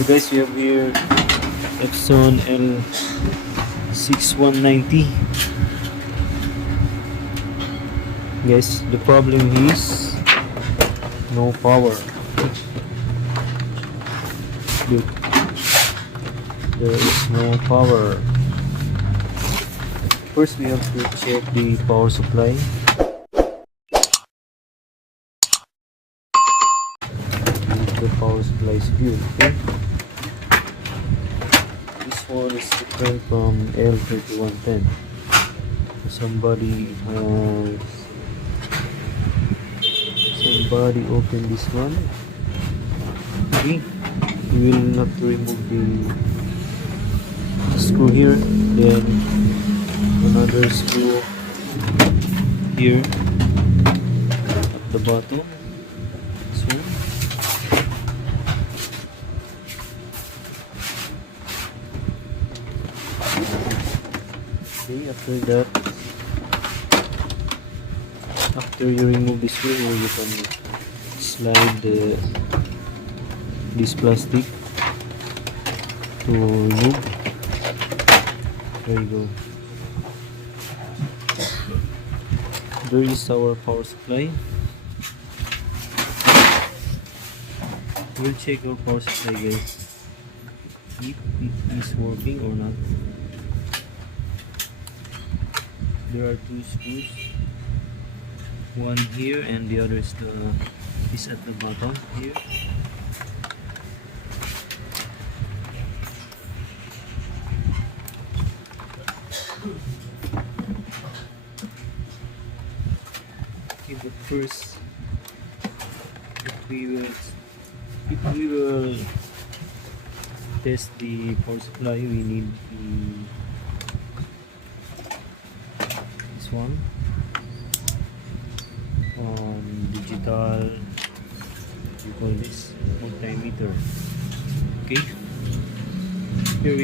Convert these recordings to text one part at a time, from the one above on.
So guys, we have here Epson L6190. Guys, the problem is no power. Look, there is no power. First, we have to check the power supply. The power supply is good. Okay? This one is different from L3110. Somebody open this one. Okay, we will have to remove the screw here, then another screw here at the bottom. This one. Okay, after you remove this screw, you can slide this plastic to remove. There you go. There is our power supply. We'll check our power supply, guys, if it is working or not. There are two screws, one here and the other is at the bottom here. Okay, but first, if we will test the power supply, we need this one. Digital, you call this multimeter. Okay, here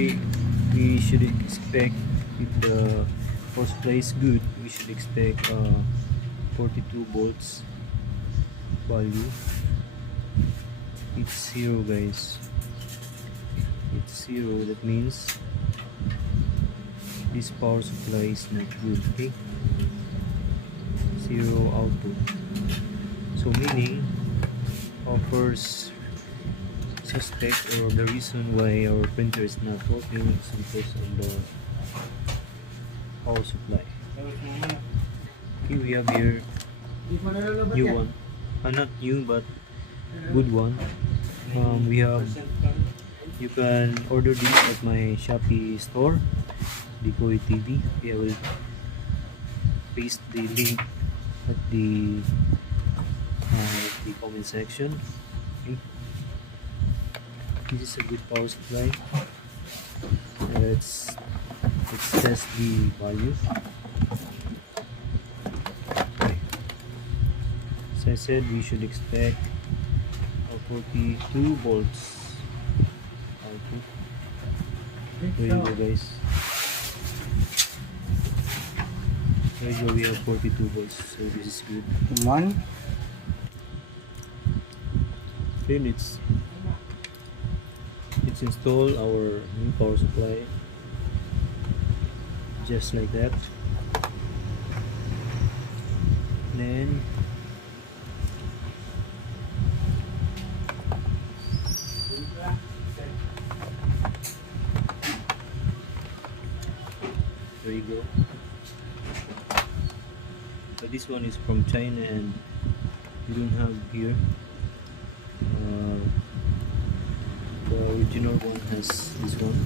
we should expect, if the power supply is good, we should expect 42 volts value. It's 0, guys. It's 0. That means this power supply is not good. Okay, 0 output. So meaning our first suspect, or the reason why our printer is not working, is because of the power supply. Okay, we have here new one, not new but good one. You can order this at my Shopee store, Diagnose TV. I will paste the link at the comment section. Okay. This is a good power supply. Let's test the values. Okay. As I said, we should expect 42 volts output. There you go, guys. There you go, we have 42 volts, so this is good. One. Then it's install our new power supply just like that. Then there you go. But this one is from China and we don't have here. The original one has this one,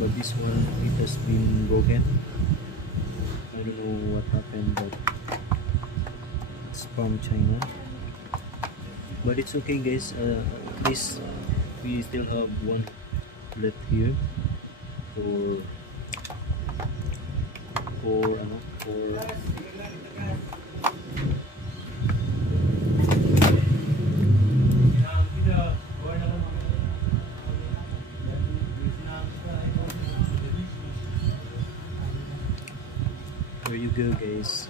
but this one, it has been broken. I don't know what happened, but it's from China. But it's okay, guys. At least we still have one left here for there you go, guys.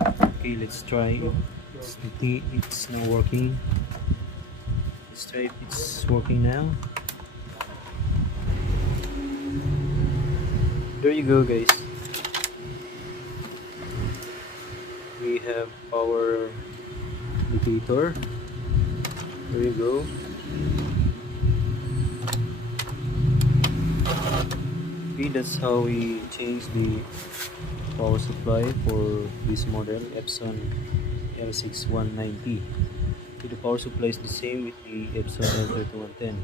Okay, let's try. It's not working. let's try if it's working now. There you go, guys. We have our indicator. There you go. Okay, that's how we change the power supply for this model Epson L6190. Okay, the power supply is the same with the Epson L3110.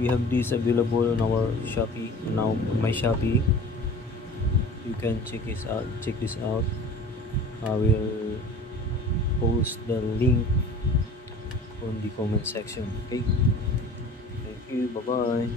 We have this available on our Shopee now, on my Shopee. You can check this out. I will post the link on the comment section. Okay, thank you, bye bye.